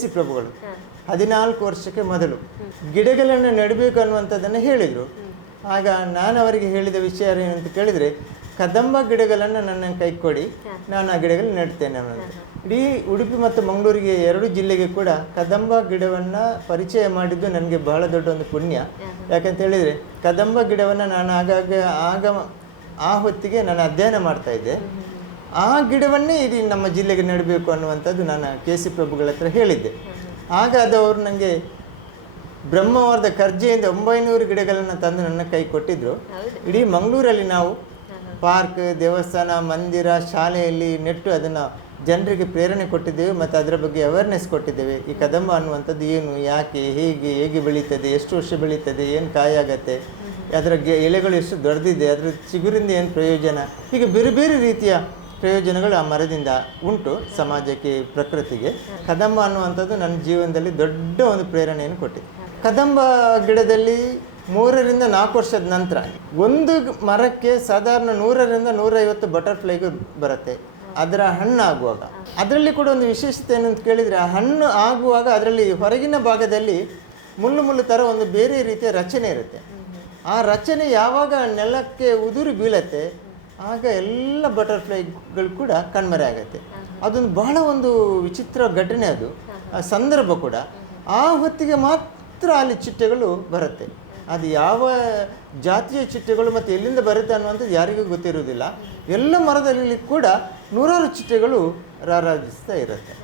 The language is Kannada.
ಸಿ ಪ್ರಭುಗಳು 14 ವರ್ಷಕ್ಕೆ ಮೊದಲು ಗಿಡಗಳನ್ನು ನೆಡಬೇಕು ಅನ್ನುವಂಥದ್ದನ್ನು ಹೇಳಿದರು. ಆಗ ನಾನು ಅವರಿಗೆ ಹೇಳಿದ ವಿಷಯ ಏನಂತ ಕೇಳಿದರೆ, ಕದಂಬ ಗಿಡಗಳನ್ನು ನನ್ನ ಕೈ ಕೊಡಿ, ನಾನು ಆ ಗಿಡಗಳನ್ನು ನೆಡ್ತೇನೆ ಅನ್ನೋದು. ಇಡೀ ಉಡುಪಿ ಮತ್ತು ಮಂಗಳೂರಿಗೆ 2 ಜಿಲ್ಲೆಗೆ ಕೂಡ ಕದಂಬ ಗಿಡವನ್ನು ಪರಿಚಯ ಮಾಡಿದ್ದು ನನಗೆ ಬಹಳ ದೊಡ್ಡ ಒಂದು ಪುಣ್ಯ. ಯಾಕಂತ ಹೇಳಿದರೆ ಕದಂಬ ಗಿಡವನ್ನು ನಾನು ಆಗ ಆ ಹೊತ್ತಿಗೆ ನಾನು ಅಧ್ಯಯನ ಮಾಡ್ತಾಯಿದ್ದೆ. ಆ ಗಿಡವನ್ನೇ ಇಡೀ ನಮ್ಮ ಜಿಲ್ಲೆಗೆ ನೆಡಬೇಕು ಅನ್ನುವಂಥದ್ದು ನಾನು ಸಿ ಪ್ರಭುಗಳ ಹತ್ರ ಹೇಳಿದ್ದೆ. ಆಗ ಅವರು ನನಗೆ ಬ್ರಹ್ಮವರದ ಕರ್ಜೆಯಿಂದ 900 ಗಿಡಗಳನ್ನು ತಂದು ನನ್ನ ಕೈ ಕೊಟ್ಟಿದ್ದರು. ಇಡೀ ಮಂಗಳೂರಲ್ಲಿ ನಾವು ಪಾರ್ಕ್, ದೇವಸ್ಥಾನ, ಮಂದಿರ, ಶಾಲೆಯಲ್ಲಿ ನೆಟ್ಟು ಅದನ್ನು ಜನರಿಗೆ ಪ್ರೇರಣೆ ಕೊಟ್ಟಿದ್ದೇವೆ ಮತ್ತು ಅದರ ಬಗ್ಗೆ ಅವೇರ್ನೆಸ್ ಕೊಟ್ಟಿದ್ದೇವೆ. ಈ ಕದಂಬ ಅನ್ನುವಂಥದ್ದು ಏನು, ಯಾಕೆ, ಹೇಗೆ ಬೆಳೀತದೆ, ಎಷ್ಟು ವರ್ಷ ಬೆಳೀತದೆ, ಏನು ಕಾಯಾಗತ್ತೆ, ಅದರ ಎಲೆಗಳು ಎಷ್ಟು ದೊಡ್ಡದಿದೆ, ಅದರ ಚಿಗುರಿಂದ ಏನು ಪ್ರಯೋಜನ, ಹೀಗೆ ಬೇರೆ ಬೇರೆ ರೀತಿಯ ಪ್ರಯೋಜನಗಳು ಆ ಮರದಿಂದ ಉಂಟು ಸಮಾಜಕ್ಕೆ, ಪ್ರಕೃತಿಗೆ. ಕದಂಬ ಅನ್ನುವಂಥದ್ದು ನನ್ನ ಜೀವನದಲ್ಲಿ ದೊಡ್ಡ ಒಂದು ಪ್ರೇರಣೆಯನ್ನು ಕೊಟ್ಟಿದೆ. ಕದಂಬ ಗಿಡದಲ್ಲಿ 3 ರಿಂದ 4 ವರ್ಷದ ನಂತರ ಒಂದು ಮರಕ್ಕೆ ಸಾಧಾರಣ 100 ರಿಂದ 150 ಬಟರ್ಫ್ಲೈಗಳು ಬರುತ್ತೆ. ಅದರ ಹಣ್ಣು ಆಗುವಾಗ ಅದರಲ್ಲಿ ಕೂಡ ಒಂದು ವಿಶೇಷತೆ ಏನು ಅಂತ ಕೇಳಿದರೆ, ಆ ಹಣ್ಣು ಆಗುವಾಗ ಅದರಲ್ಲಿ ಹೊರಗಿನ ಭಾಗದಲ್ಲಿ ಮುಳ್ಳು ಥರ ಒಂದು ಬೇರೆ ರೀತಿಯ ರಚನೆ ಇರುತ್ತೆ. ಆ ರಚನೆ ಯಾವಾಗ ನೆಲಕ್ಕೆ ಉದುರಿ ಬೀಳತ್ತೆ ಆಗ ಎಲ್ಲ ಬಟರ್ಫ್ಲೈಗಳು ಕೂಡ ಕಣ್ಮರೆ ಆಗುತ್ತೆ. ಅದೊಂದು ಬಹಳ ಒಂದು ವಿಚಿತ್ರ ಘಟನೆ, ಅದು ಸಂದರ್ಭ ಕೂಡ. ಆ ಹೊತ್ತಿಗೆ ಮಾತ್ರ ಅಲ್ಲಿ ಚಿಟ್ಟೆಗಳು ಬರುತ್ತೆ. ಅದು ಯಾವ ಜಾತಿಯ ಚಿಟ್ಟೆಗಳು ಮತ್ತು ಎಲ್ಲಿಂದ ಬರುತ್ತೆ ಅನ್ನುವಂಥದ್ದು ಯಾರಿಗೂ ಗೊತ್ತಿರುವುದಿಲ್ಲ. ಎಲ್ಲ ಮರದಲ್ಲಿ ಕೂಡ 100 ಚಿಟ್ಟೆಗಳು ರಾರಾಜಿಸ್ತಾ ಇರುತ್ತೆ.